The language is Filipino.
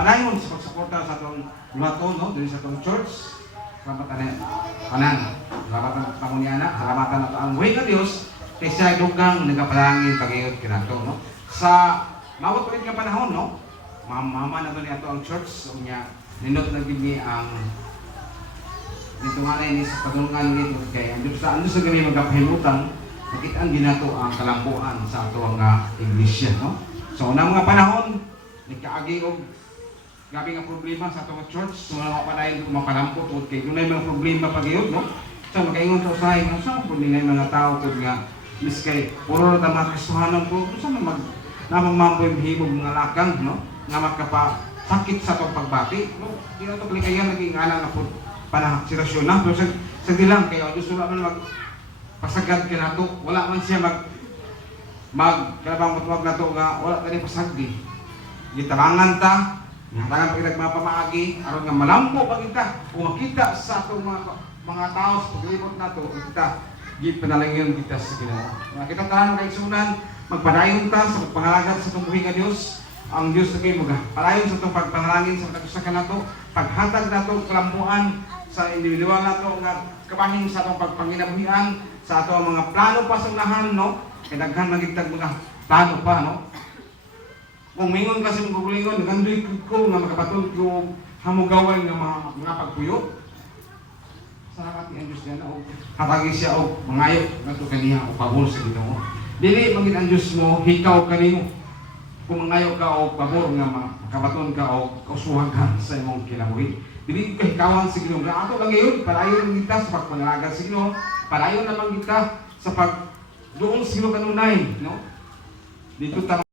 panayon sa pagsuporta sa atong luwato, no, diri sa atong church. Salamat tanan. Salamat ang pangunyana, salamatan nato ang buhay nga Dios kay siya dugang nagapalangin pagayod kinato, no. Sa mawat ulit nga panahon, no, mama na to ni ato ang church unya nindot na gid ang dito nga ni sa padulungan nito kay ang Dios sa gani magapahimutan makita-an ginato ang kalambuan sa ato nga iglesia, no. So unang mga panahon nagkaagi og grabe nga problema sa atong church, so wala pa dayon kumapalampot ug kay dunay mga problema pagayod, no. So makaingon sa usahay nga sa pud nilay mga tao pud nga miskay puro ra mga Kristohanon pud sa namamamboy himog mga lakang, no, nga makapasakit sa atong pagbati, no. Di na to kalikayan naging ana nga pud panahirasyon na pero sa dilang kay Diyos wala man pasagad kinato, wala man siya kalabang matuwag na to nga wala tani pasagdi. Gitabangan ta Nangangan pag nagmapamaagi, aron nga malampo pag kita, kung makita sa atong mga tao sa paglibot na ito, kita, panalangin kita sa Ginoo. Kita tahan kaigsunan, magpadayon ta sa pagpangalagat sa itong buhay nga Diyos. Ang Diyos na kayo padayon sa itong pagpanalangin sa pagkagusakan na ito, paghatag na ito, kalambuan sa individual na ito, nga kabahin sa itong pagpanginabuhian, sa itong mga plano pa sa unahan, no? Kaya nagigtag mga plano pa, no? Kung mingon kasi mong gugulingon, nagandoy ko nga makapatol ko hamugaway nga mga pagpuyo. Salamat ni Diyos na o hatagi siya o mangayok nga ito kaniya o pabor sa Ginoo. Dili mangin ang Diyos mo, hikaw kanimo. Kung mangayok ka o pabor nga makabaton ka o kausuhan ka sa imong kinabuhi. Dili ka hikawan sa Ginoo. Nga ato lang ngayon, palayon kita sa pagpangalaga sa Ginoo. Palayon naman kita sa doon sa Ginoo kanunay. No? Dito